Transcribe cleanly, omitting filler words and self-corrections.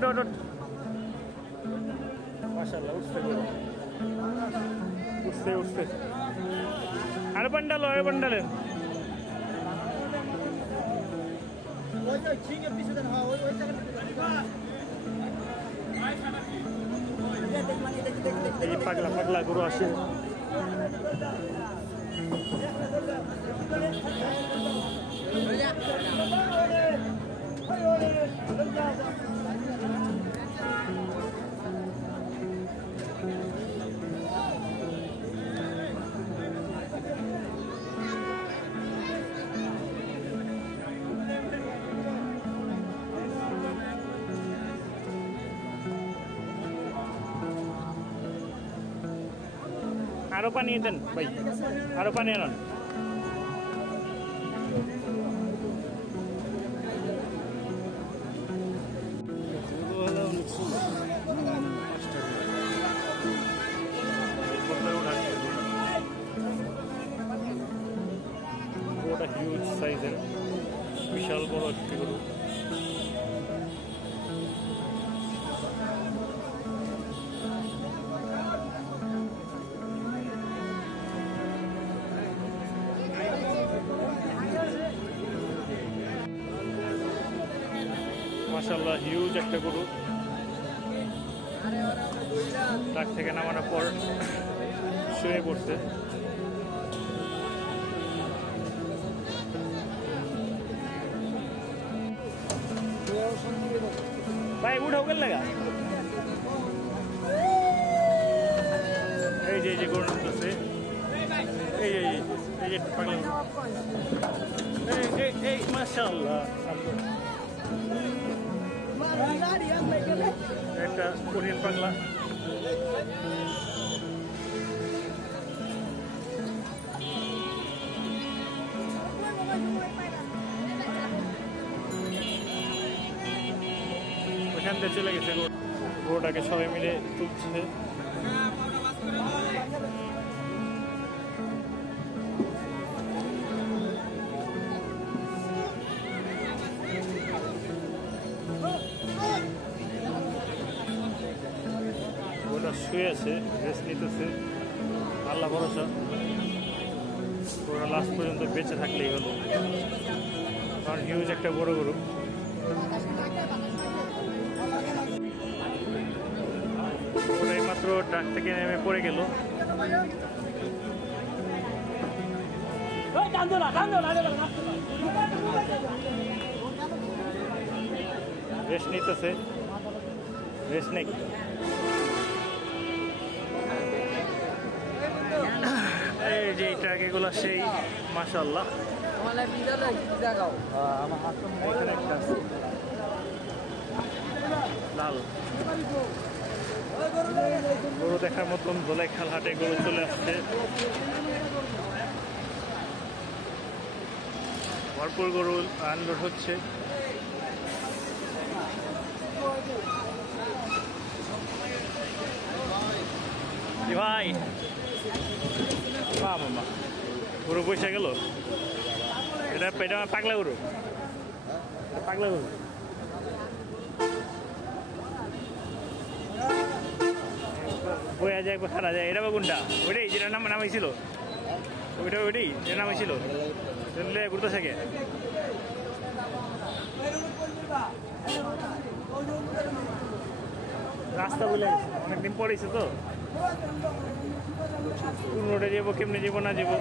ওঠ মাশাআল্লাহ উঠছে উঠছে আর বান্ডাল এই পাগলা গরু আসে আরো পানি দেন ভাই আরো পানি আনান ওটা হিউজ সাইজের বিশাল বড় একটি গরু মাশাআল্লাহ হিউজ একটা গরু ট্রাক থেকে নামানোর পর শুয়ে পড়ছে ভাই উঠাও গেল লাগা এই যে গরু আছে এই যে পাগলা এই মাশাআল্লাহ একটা কোরিয়ান পাগলা ওখান থেকে চলে গেছে গরুটাকে সবাই মিলে তুলছে ওটা শুয়ে আছে রেস্ট নিতেছে আল্লাহ ভরসা ওরা লাস্ট পর্যন্ত বেঁচে থাকলেই হলো কারণ হিউজ একটা বড় গরু ওরা এইমাত্র ট্রাক থেকে নেমে পড়ে গেল রেস্ট নিতেছে রেস্ট নেই এই যে ট্রাক এগুলো সেই মাশাআল্লাহ লাল গরু দেখার মতন ধোলাই খাল হাটে গরু চলে আসছে ভরপুর গরু আনলোড হচ্ছে ভাই মামা গরু পয়সা গেল এটা পাগলা গরু বয়া যায় খারা যায় এটা বা কোনটা ওইটাই যেটা নামাইছিল ওইটাই যেটা নামাইছিল ঘুরতে থাকে রাস্তা বলে অনেকদিন পড়েছে তো কোন রোডে যাবো কেমনে যাবো না যাবো